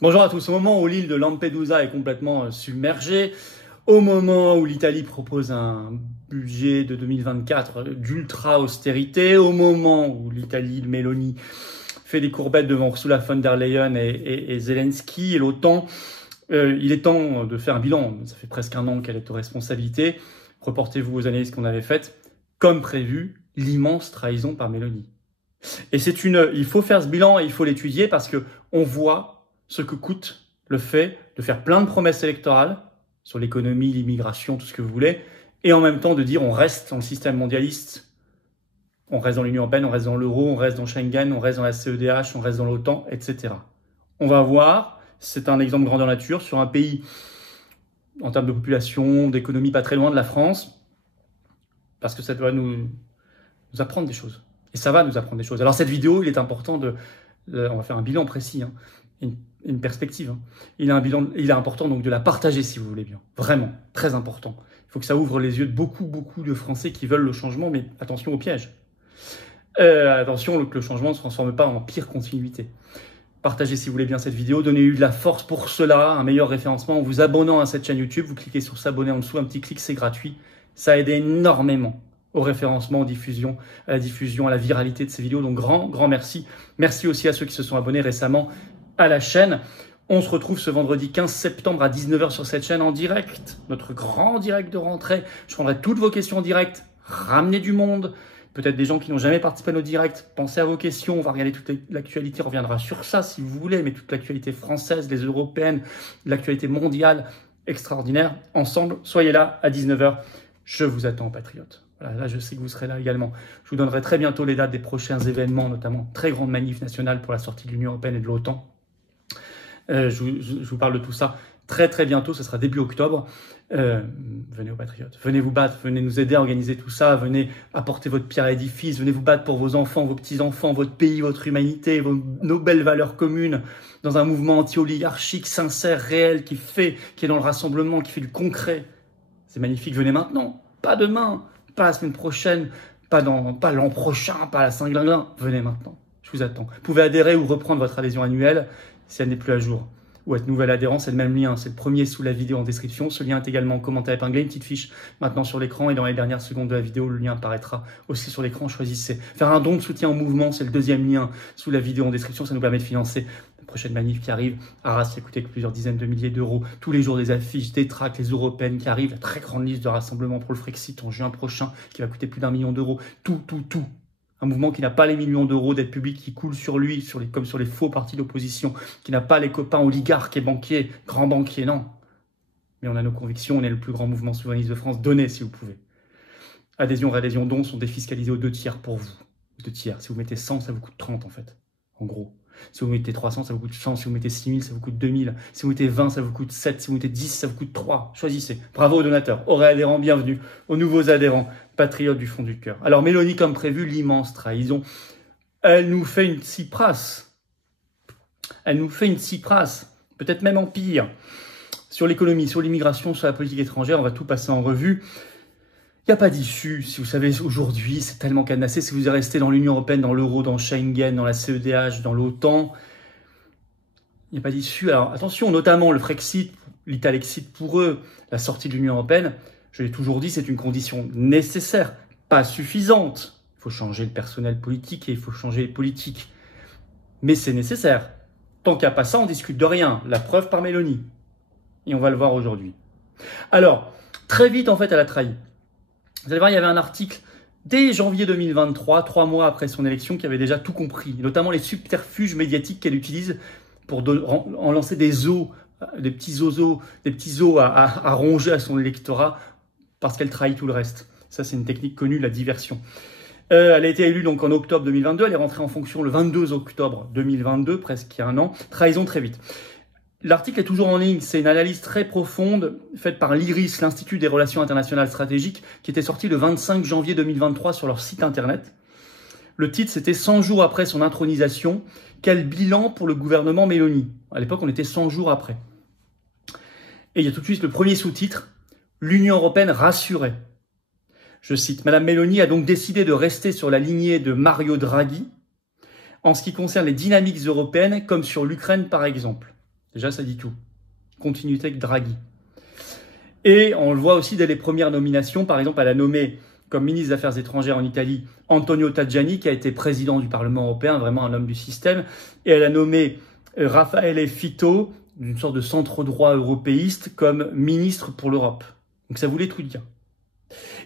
Bonjour à tous. Au moment où l'île de Lampedusa est complètement submergée, au moment où l'Italie propose un budget de 2024 d'ultra-austérité, au moment où l'Italie de Meloni fait des courbettes devant Ursula von der Leyen et Zelensky et l'OTAN, il est temps de faire un bilan. Ça fait presque un an qu'elle est aux responsabilités. Reportez-vous aux analyses qu'on avait faites. Comme prévu, l'immense trahison par Meloni. Et il faut faire ce bilan et il faut l'étudier parce que on voit ce que coûte le fait de faire plein de promesses électorales sur l'économie, l'immigration, tout ce que vous voulez, et en même temps de dire on reste dans le système mondialiste, on reste dans l'Union européenne, on reste dans l'euro, on reste dans Schengen, on reste dans la CEDH, on reste dans l'OTAN, etc. On va voir, c'est un exemple grandeur nature, sur un pays en termes de population, d'économie pas très loin de la France, parce que ça doit nous apprendre des choses. Et ça va nous apprendre des choses. Alors cette vidéo, il est important on va faire un bilan précis, une perspective. Il est important donc de la partager si vous voulez bien. Vraiment, très important. Il faut que ça ouvre les yeux de beaucoup de Français qui veulent le changement, mais attention au piège. Attention que le changement ne se transforme pas en pire continuité. Partagez si vous voulez bien cette vidéo, donnez-lui de la force pour cela, un meilleur référencement en vous abonnant à cette chaîne YouTube. Vous cliquez sur s'abonner en dessous, un petit clic, c'est gratuit. Ça aide énormément au référencement, à la diffusion, à la viralité de ces vidéos. Donc grand merci. Merci aussi à ceux qui se sont abonnés récemment à la chaîne. On se retrouve ce vendredi 15 septembre à 19h sur cette chaîne en direct. Notre grand direct de rentrée. Je prendrai toutes vos questions en direct. Ramenez du monde. Peut-être des gens qui n'ont jamais participé à nos directs. Pensez à vos questions. On va regarder toute l'actualité. On reviendra sur ça si vous voulez. Mais toute l'actualité française, les européennes, l'actualité mondiale. Extraordinaire. Ensemble, soyez là à 19h. Je vous attends, patriotes. Voilà, là, je sais que vous serez là également. Je vous donnerai très bientôt les dates des prochains événements, notamment très grande manif nationale pour la sortie de l'Union européenne et de l'OTAN. Je vous parle de tout ça très bientôt, ce sera début octobre. Venez aux patriotes, venez vous battre, venez nous aider à organiser tout ça, venez apporter votre pierre à l'édifice, venez vous battre pour vos enfants, vos petits-enfants, votre pays, votre humanité, nos belles valeurs communes, dans un mouvement anti-oligarchique, sincère, réel, qui est dans le rassemblement, qui fait du concret. C'est magnifique, venez maintenant, pas demain, pas la semaine prochaine, pas l'an prochain, pas la Saint-Glinglin, venez maintenant, je vous attends. Vous pouvez adhérer ou reprendre votre adhésion annuelle si elle n'est plus à jour. Ou être nouvelle adhérent, c'est le même lien, c'est le premier sous la vidéo en description. Ce lien est également en commentaire épinglé, une petite fiche maintenant sur l'écran et dans les dernières secondes de la vidéo, le lien apparaîtra aussi sur l'écran. Choisissez. Faire un don de soutien au mouvement, c'est le deuxième lien sous la vidéo en description. Ça nous permet de financer la prochaine manif qui arrive. Arras qui a coûté plusieurs dizaines de milliers d'euros. Tous les jours des affiches, des tracts, les européennes qui arrivent. La très grande liste de rassemblement pour le Frexit en juin prochain qui va coûter plus d'1 million d'euros. Tout. Un mouvement qui n'a pas les millions d'euros d'aide publique qui coulent sur lui, comme sur les faux partis d'opposition, qui n'a pas les copains oligarques et banquiers, grands banquiers, non. Mais on a nos convictions, on est le plus grand mouvement souverainiste de France. Donnez si vous pouvez. Adhésion, réadhésion, dons sont défiscalisés aux 2 tiers pour vous. 2 tiers. Si vous mettez 100, ça vous coûte 30 en fait. En gros. Si vous mettez 300, ça vous coûte 100. Si vous mettez 6000, ça vous coûte 2000. Si vous mettez 20, ça vous coûte 7. Si vous mettez 10, ça vous coûte 3. Choisissez. Bravo aux donateurs, aux réadhérents, bienvenue. Aux nouveaux adhérents, patriotes du fond du cœur. Alors Meloni, comme prévu, l'immense trahison. Elle nous fait une Tsipras. Peut-être même en pire. Sur l'économie, sur l'immigration, sur la politique étrangère, on va tout passer en revue. Il n'y a pas d'issue, si vous savez, aujourd'hui, c'est tellement cadenassé. Si vous êtes resté dans l'Union européenne, dans l'euro, dans Schengen, dans la CEDH, dans l'OTAN, il n'y a pas d'issue. Alors attention, notamment le Frexit, l'Italexit pour eux, la sortie de l'Union européenne, je l'ai toujours dit, c'est une condition nécessaire, pas suffisante. Il faut changer le personnel politique et il faut changer les politiques. Mais c'est nécessaire. Tant qu'il n'y a pas ça, on discute de rien. La preuve par Meloni. Et on va le voir aujourd'hui. Alors, très vite, en fait, elle a trahi. Vous allez voir, il y avait un article dès janvier 2023, 3 mois après son élection, qui avait déjà tout compris, notamment les subterfuges médiatiques qu'elle utilise pour en lancer des petits os à ronger à son électorat parce qu'elle trahit tout le reste. Ça, c'est une technique connue, la diversion. Elle a été élue donc en octobre 2022, elle est rentrée en fonction le 22 octobre 2022, presque il y a un an. Trahison très vite. L'article est toujours en ligne, c'est une analyse très profonde faite par l'IRIS, l'Institut des Relations Internationales Stratégiques, qui était sorti le 25 janvier 2023 sur leur site internet. Le titre, c'était « 100 jours après son intronisation, quel bilan pour le gouvernement Meloni ?» À l'époque, on était 100 jours après. Et il y a tout de suite le premier sous-titre, « L'Union européenne rassurée ». Je cite, « Madame Meloni a donc décidé de rester sur la lignée de Mario Draghi en ce qui concerne les dynamiques européennes, comme sur l'Ukraine par exemple. » Déjà, ça dit tout. Continuité avec Draghi. Et on le voit aussi dès les premières nominations. Par exemple, elle a nommé comme ministre des Affaires étrangères en Italie Antonio Tajani, qui a été président du Parlement européen, vraiment un homme du système. Et elle a nommé Raffaele Fitto, d'une sorte de centre-droit européiste, comme ministre pour l'Europe. Donc ça voulait tout dire.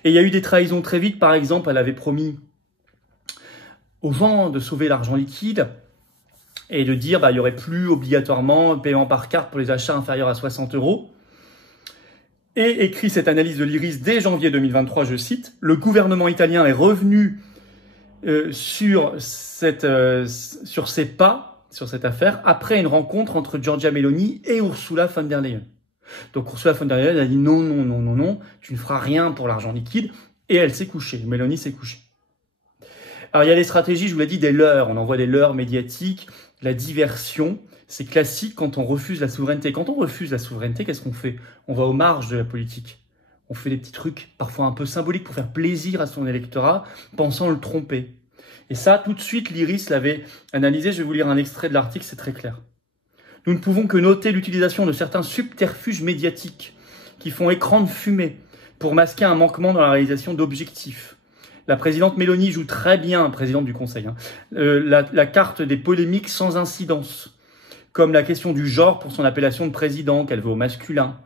Et il y a eu des trahisons très vite. Par exemple, elle avait promis aux gens de sauver l'argent liquide et de dire il n'y aurait plus obligatoirement paiement par carte pour les achats inférieurs à 60 €. Et écrit cette analyse de l'IRIS dès janvier 2023, je cite, « Le gouvernement italien est revenu sur ses pas, sur cette affaire, après une rencontre entre Giorgia Meloni et Ursula von der Leyen. » Donc Ursula von der Leyen a dit non, tu ne feras rien pour l'argent liquide. Et elle s'est couchée, Meloni s'est couchée. Alors il y a les stratégies, je vous l'ai dit, des leurres. On envoie des leurres médiatiques, la diversion. C'est classique quand on refuse la souveraineté. Quand on refuse la souveraineté, qu'est-ce qu'on fait? On va aux marges de la politique. On fait des petits trucs, parfois un peu symboliques, pour faire plaisir à son électorat, pensant le tromper. Et ça, tout de suite, l'IRIS l'avait analysé. Je vais vous lire un extrait de l'article, c'est très clair. Nous ne pouvons que noter l'utilisation de certains subterfuges médiatiques qui font écran de fumée pour masquer un manquement dans la réalisation d'objectifs. La présidente Meloni joue très bien, présidente du Conseil, la carte des polémiques sans incidence, comme la question du genre pour son appellation de président, qu'elle veut au masculin,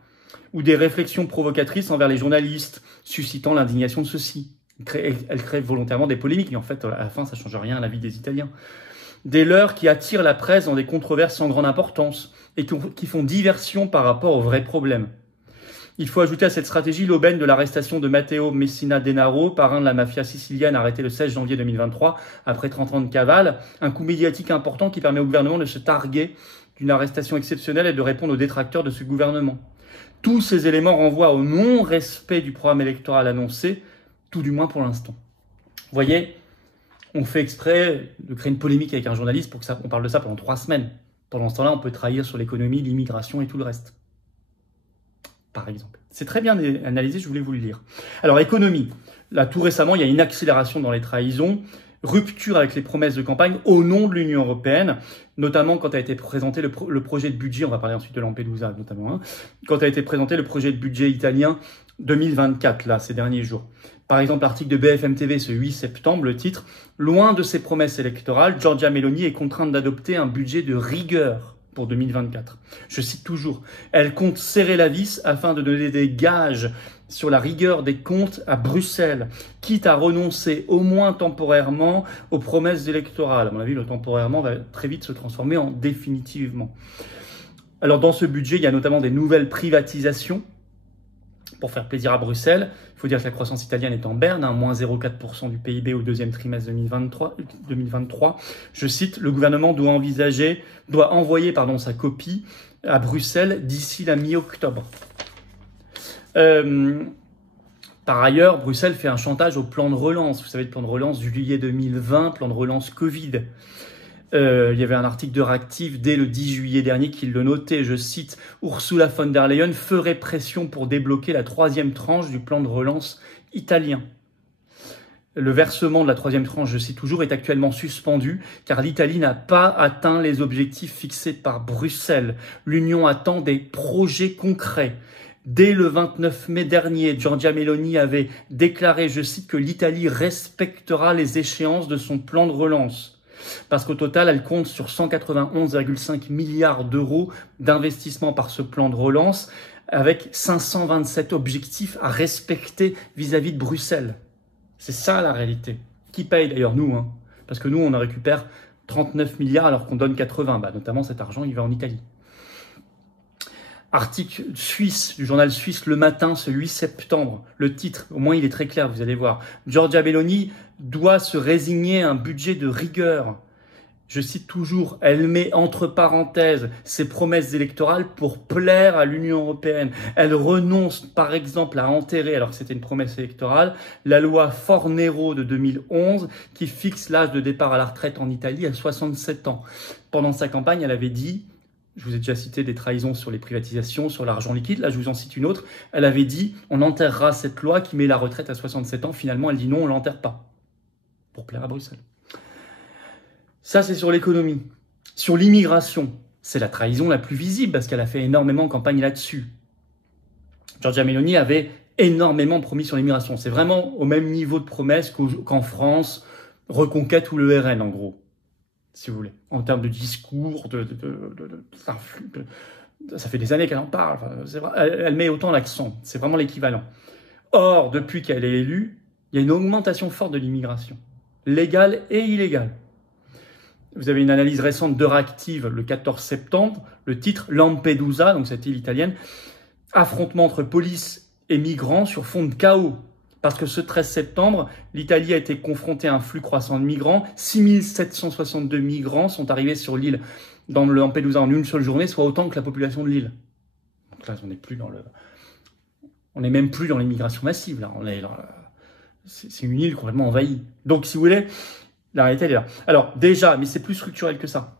ou des réflexions provocatrices envers les journalistes, suscitant l'indignation de ceux-ci. Elle crée volontairement des polémiques, mais en fait, à la fin, ça ne change rien à la vie des Italiens. Des leurres qui attirent la presse dans des controverses sans grande importance et qui font diversion par rapport aux vrais problèmes. Il faut ajouter à cette stratégie l'aubaine de l'arrestation de Matteo Messina Denaro, parrain de la mafia sicilienne arrêté le 16 janvier 2023 après 30 ans de cavale, un coup médiatique important qui permet au gouvernement de se targuer d'une arrestation exceptionnelle et de répondre aux détracteurs de ce gouvernement. Tous ces éléments renvoient au non-respect du programme électoral annoncé, tout du moins pour l'instant. Vous voyez, on fait exprès de créer une polémique avec un journaliste pour qu'on parle de ça pendant 3 semaines. Pendant ce temps-là, on peut trahir sur l'économie, l'immigration et tout le reste. Par exemple. C'est très bien analysé, je voulais vous le lire. Alors, économie. Là, tout récemment, il y a une accélération dans les trahisons, rupture avec les promesses de campagne au nom de l'Union européenne, notamment quand a été présenté le projet de budget, on va parler ensuite de Lampedusa notamment, quand a été présenté le projet de budget italien 2024, là, ces derniers jours. Par exemple, l'article de BFM TV ce 8 septembre, le titre « Loin de ses promesses électorales, Giorgia Meloni est contrainte d'adopter un budget de rigueur pour 2024. » Je cite toujours, « Elle compte serrer la vis afin de donner des gages sur la rigueur des comptes à Bruxelles, quitte à renoncer au moins temporairement aux promesses électorales. » À mon avis, le temporairement va très vite se transformer en définitivement. Alors dans ce budget, il y a notamment des nouvelles privatisations pour faire plaisir à Bruxelles. Il faut dire que la croissance italienne est en berne, moins 0,4% du PIB au deuxième trimestre 2023. Je cite, le gouvernement doit envoyer sa copie à Bruxelles d'ici la mi-octobre. Par ailleurs, Bruxelles fait un chantage au plan de relance. Vous savez, le plan de relance juillet 2020, plan de relance Covid. Il y avait un article de Réactive dès le 10 juillet dernier qui le notait, je cite, « Ursula von der Leyen ferait pression pour débloquer la 3e tranche du plan de relance italien. » Le versement de la 3e tranche, je cite toujours, est actuellement suspendu car l'Italie n'a pas atteint les objectifs fixés par Bruxelles. L'Union attend des projets concrets. Dès le 29 mai dernier, Giorgia Meloni avait déclaré, je cite, que l'Italie respectera les échéances de son plan de relance. Parce qu'au total, elle compte sur 191,5 milliards d'euros d'investissement par ce plan de relance, avec 527 objectifs à respecter vis-à-vis de Bruxelles. C'est ça la réalité. Qui paye d'ailleurs nous, parce que nous, on en récupère 39 milliards alors qu'on donne 80. Notamment cet argent, il va en Italie. Article suisse, du journal suisse Le Matin, ce 8 septembre. Le titre, au moins il est très clair, vous allez voir. Giorgia Meloni doit se résigner à un budget de rigueur. Je cite toujours, elle met entre parenthèses ses promesses électorales pour plaire à l'Union européenne. Elle renonce par exemple à enterrer, alors que c'était une promesse électorale, la loi Fornero de 2011 qui fixe l'âge de départ à la retraite en Italie à 67 ans. Pendant sa campagne, elle avait dit, je vous ai déjà cité des trahisons sur les privatisations, sur l'argent liquide. Là, je vous en cite une autre. Elle avait dit, on enterrera cette loi qui met la retraite à 67 ans. Finalement, elle dit non, on l'enterre pas. Pour plaire à Bruxelles. Ça, c'est sur l'économie. Sur l'immigration. C'est la trahison la plus visible parce qu'elle a fait énormément de campagne là-dessus. Giorgia Meloni avait énormément promis sur l'immigration. C'est vraiment au même niveau de promesse qu'en France, Reconquête ou le RN en gros, si vous voulez. En termes de discours, ça fait des années qu'elle en parle. Enfin, elle met autant l'accent. C'est vraiment l'équivalent. Or, depuis qu'elle est élue, il y a une augmentation forte de l'immigration, légale et illégale. Vous avez une analyse récente d'Euractiv le 14 septembre, le titre Lampedusa, donc cette île italienne, affrontement entre police et migrants sur fond de chaos. Parce que ce 13 septembre, l'Italie a été confrontée à un flux croissant de migrants. 6762 migrants sont arrivés sur l'île dans le Lampedusa en une seule journée, soit autant que la population de l'île. Donc là, on n'est même plus dans l'immigration massive. Là, c'est une île complètement envahie. Donc, si vous voulez, la réalité elle est là. Alors déjà, mais c'est plus structurel que ça.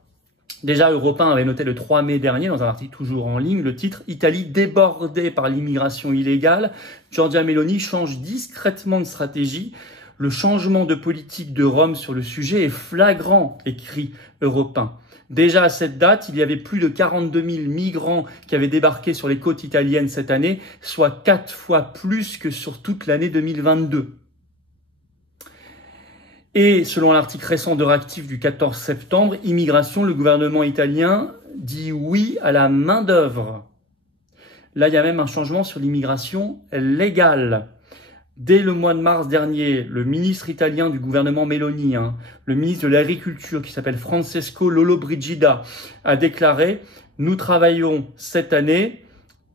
Déjà, Europe 1 avait noté le 3 mai dernier, dans un article toujours en ligne, le titre « Italie débordée par l'immigration illégale, Giorgia Meloni change discrètement de stratégie. Le changement de politique de Rome sur le sujet est flagrant », écrit Europe 1. Déjà à cette date, il y avait plus de 42 000 migrants qui avaient débarqué sur les côtes italiennes cette année, soit 4 fois plus que sur toute l'année 2022. Et selon l'article récent d'Euractiv du 14 septembre, immigration, le gouvernement italien dit oui à la main-d'œuvre. Là, il y a même un changement sur l'immigration légale. Dès le mois de mars dernier, le ministre italien du gouvernement Meloni, le ministre de l'Agriculture qui s'appelle Francesco Lollobrigida, a déclaré « Nous travaillons cette année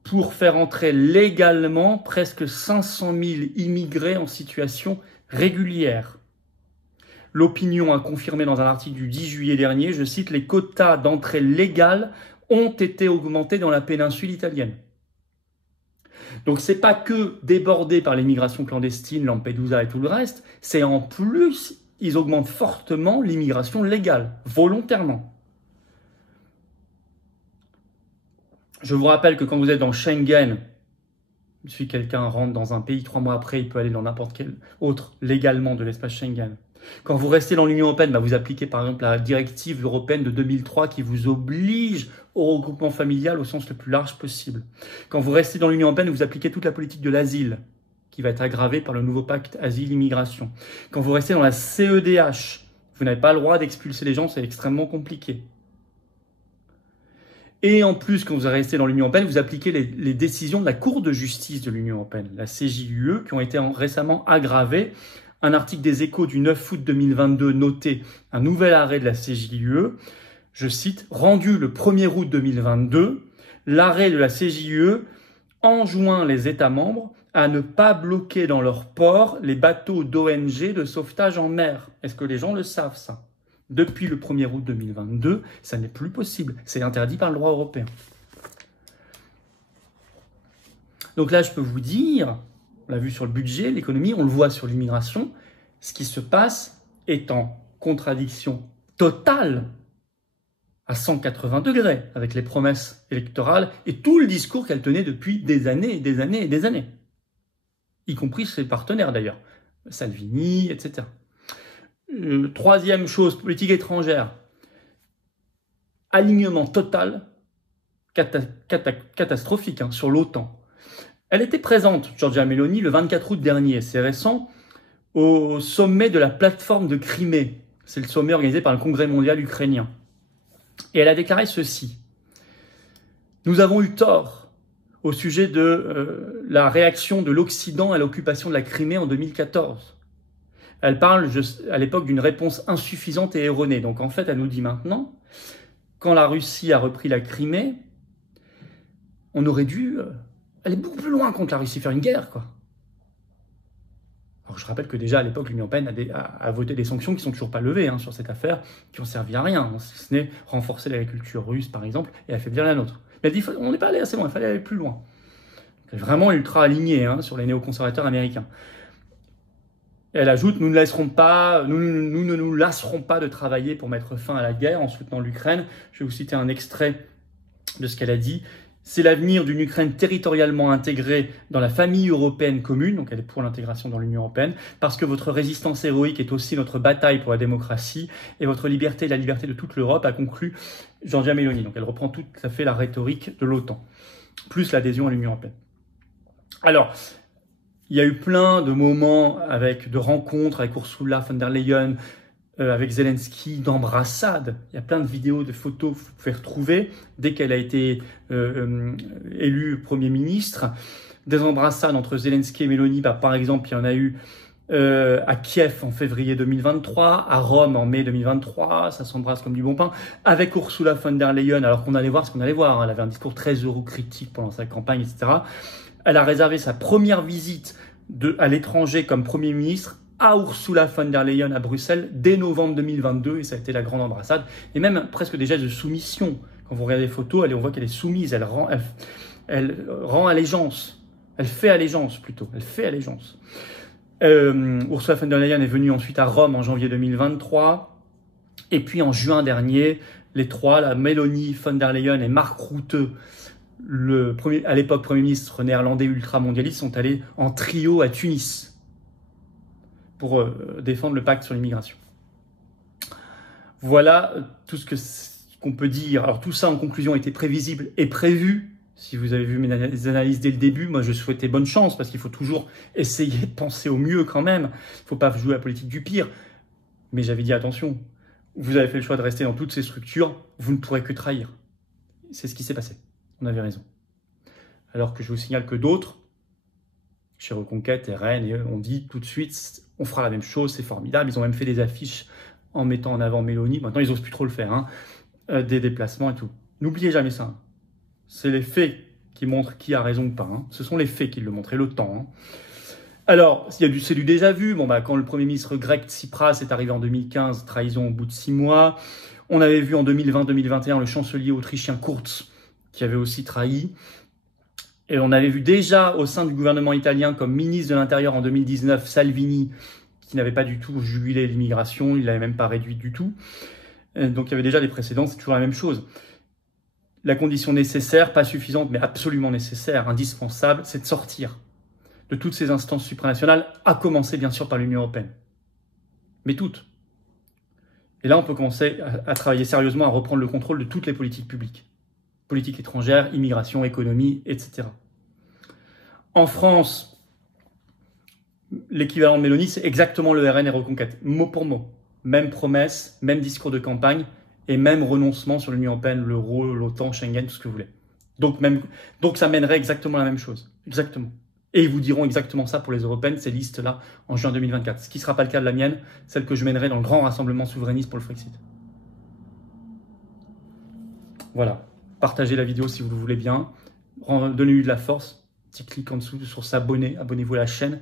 pour faire entrer légalement presque 500 000 immigrés en situation régulière ». L'Opinion a confirmé dans un article du 10 juillet dernier, je cite, « Les quotas d'entrée légale ont été augmentés dans la péninsule italienne ». Donc c'est pas que débordé par l'immigration clandestine, Lampedusa et tout le reste, c'est en plus, ils augmentent fortement l'immigration légale, volontairement. Je vous rappelle que quand vous êtes dans Schengen, si quelqu'un rentre dans un pays 3 mois après, il peut aller dans n'importe quel autre légalement de l'espace Schengen. Quand vous restez dans l'Union européenne, vous appliquez par exemple la directive européenne de 2003 qui vous oblige au regroupement familial au sens le plus large possible. Quand vous restez dans l'Union européenne, vous appliquez toute la politique de l'asile qui va être aggravée par le nouveau pacte asile-immigration. Quand vous restez dans la CEDH, vous n'avez pas le droit d'expulser les gens, c'est extrêmement compliqué. Et en plus, quand vous restez dans l'Union européenne, vous appliquez les décisions de la Cour de justice de l'Union européenne, la CJUE, qui ont été récemment aggravées. Un article des Échos du 9 août 2022 notait un nouvel arrêt de la CJUE, je cite, « Rendu le 1er août 2022, l'arrêt de la CJUE enjoint les États membres à ne pas bloquer dans leurs ports les bateaux d'ONG de sauvetage en mer. » Est-ce que les gens le savent, ça? Depuis le 1er août 2022, ça n'est plus possible. C'est interdit par le droit européen. Donc là, je peux vous dire, on l'a vu sur le budget, l'économie, on le voit sur l'immigration, ce qui se passe est en contradiction totale à 180 degrés avec les promesses électorales et tout le discours qu'elle tenait depuis des années et des années et des années, y compris ses partenaires d'ailleurs, Salvini, etc. Troisième chose, politique étrangère, alignement total, catastrophique sur l'OTAN. Elle était présente, Giorgia Meloni, le 24 août dernier, c'est récent, au sommet de la plateforme de Crimée. C'est le sommet organisé par le Congrès mondial ukrainien. Et elle a déclaré ceci. « Nous avons eu tort au sujet de la réaction de l'Occident à l'occupation de la Crimée en 2014. » Elle parle à l'époque d'une réponse insuffisante et erronée. Donc en fait, elle nous dit maintenant, quand la Russie a repris la Crimée, on aurait dû aller beaucoup plus loin contre la Russie, faire une guerre, quoi. Alors je rappelle que déjà à l'époque, l'Union européenne a voté des sanctions qui ne sont toujours pas levées sur cette affaire, qui n'ont servi à rien, si ce n'est renforcer l'agriculture russe, par exemple, et affaiblir la nôtre. Mais elle dit, on n'est pas allé assez loin, il fallait aller plus loin. Elle est vraiment ultra alignée sur les néoconservateurs américains. Elle ajoute, nous ne nous lasserons pas de travailler pour mettre fin à la guerre en soutenant l'Ukraine. Je vais vous citer un extrait de ce qu'elle a dit. C'est l'avenir d'une Ukraine territorialement intégrée dans la famille européenne commune, donc elle est pour l'intégration dans l'Union européenne, parce que votre résistance héroïque est aussi notre bataille pour la démocratie et votre liberté et la liberté de toute l'Europe, a conclu Giorgia Meloni. Donc elle reprend tout à fait la rhétorique de l'OTAN, plus l'adhésion à l'Union européenne. Alors, il y a eu plein de moments de rencontres avec Ursula von der Leyen, avec Zelensky, d'embrassades. Il y a plein de vidéos, de photos que vous pouvez retrouver dès qu'elle a été élue Premier ministre. Des embrassades entre Zelensky et Meloni, par exemple, il y en a eu à Kiev en février 2023, à Rome en mai 2023, ça s'embrasse comme du bon pain, avec Ursula von der Leyen, alors qu'on allait voir ce qu'on allait voir, elle avait un discours très eurocritique pendant sa campagne, etc. Elle a réservé sa première visite à l'étranger comme Premier ministre à Ursula von der Leyen à Bruxelles dès novembre 2022, et ça a été la grande embrassade, et même presque des gestes de soumission. Quand vous regardez les photos, on voit qu'elle est soumise, elle rend allégeance, elle fait allégeance plutôt, elle fait allégeance. Ursula von der Leyen est venue ensuite à Rome en janvier 2023, et puis en juin dernier, les trois, la Meloni, von der Leyen et Mark Rutte, à l'époque Premier ministre néerlandais ultramondialiste, sont allés en trio à Tunis pour défendre le pacte sur l'immigration. Voilà tout ce qu'on peut dire. Alors tout ça en conclusion était prévisible et prévu. Si vous avez vu mes analyses dès le début, moi je souhaitais bonne chance parce qu'il faut toujours essayer de penser au mieux quand même. Il ne faut pas jouer à la politique du pire. Mais j'avais dit attention, vous avez fait le choix de rester dans toutes ces structures, vous ne pourrez que trahir. C'est ce qui s'est passé. On avait raison. Alors que je vous signale que d'autres, chez Reconquête et Rennes, on dit tout de suite, on fera la même chose, c'est formidable. Ils ont même fait des affiches en mettant en avant Meloni. Maintenant, ils n'osent plus trop le faire, hein. Des déplacements et tout. N'oubliez jamais ça. C'est les faits qui montrent qui a raison ou pas. Hein. Ce sont les faits qui le montrent et le temps. Hein. Alors, c'est du déjà vu. Quand le Premier ministre grec Tsipras est arrivé en 2015, trahison au bout de 6 mois. On avait vu en 2020-2021 le chancelier autrichien Kurz qui avait aussi trahi. Et on avait vu déjà au sein du gouvernement italien comme ministre de l'Intérieur en 2019 Salvini qui n'avait pas du tout jugulé l'immigration, il ne l'avait même pas réduit du tout. Donc il y avait déjà des précédents, c'est toujours la même chose. La condition nécessaire, pas suffisante, mais absolument nécessaire, indispensable, c'est de sortir de toutes ces instances supranationales, à commencer bien sûr par l'Union européenne. Mais toutes. Et là, on peut commencer à travailler sérieusement, à reprendre le contrôle de toutes les politiques publiques. Politique étrangère, immigration, économie, etc. En France, l'équivalent de Meloni, c'est exactement le RN et Reconquête, mot pour mot. Même promesse, même discours de campagne et même renoncement sur l'Union européenne, l'euro, l'OTAN, Schengen, tout ce que vous voulez. Donc ça mènerait exactement la même chose. Exactement. Et ils vous diront exactement ça pour les européennes, ces listes-là, en juin 2024. Ce qui ne sera pas le cas de la mienne, celle que je mènerai dans le grand rassemblement souverainiste pour le Frexit. Voilà. Partagez la vidéo si vous le voulez bien. Donnez-lui de la force. Petit clic en dessous sur s'abonner. Abonnez-vous à la chaîne.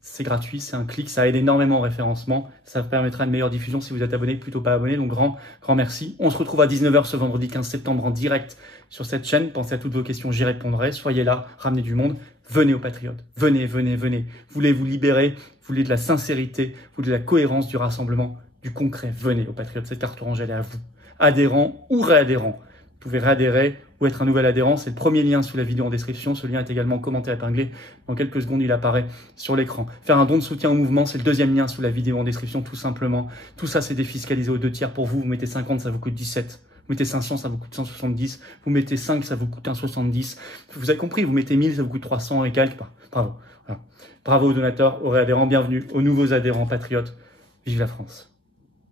C'est gratuit, c'est un clic. Ça aide énormément au référencement. Ça permettra une meilleure diffusion si vous êtes abonné, plutôt pas abonné. Donc grand merci. On se retrouve à 19 h ce vendredi 15 septembre en direct sur cette chaîne. Pensez à toutes vos questions, j'y répondrai. Soyez là, ramenez du monde. Venez aux patriotes. Venez, venez, venez. Vous voulez vous libérer. Vous voulez de la sincérité. Vous voulez de la cohérence du rassemblement, du concret. Venez aux patriotes. Cette carte orange, elle est à vous. Adhérents ou réadhérents. Vous pouvez réadhérer ou être un nouvel adhérent. C'est le premier lien sous la vidéo en description. Ce lien est également commenté, épinglé. Dans quelques secondes, il apparaît sur l'écran. Faire un don de soutien au mouvement, c'est le deuxième lien sous la vidéo en description, tout simplement. Tout ça, c'est défiscalisé aux 2/3 pour vous. Vous mettez 50, ça vous coûte 17. Vous mettez 500, ça vous coûte 170. Vous mettez 5, ça vous coûte 1,70. Vous avez compris, vous mettez 1000, ça vous coûte 300 et quelques. Bravo. Voilà. Bravo aux donateurs, aux réadhérents. Bienvenue aux nouveaux adhérents patriotes. Vive la France.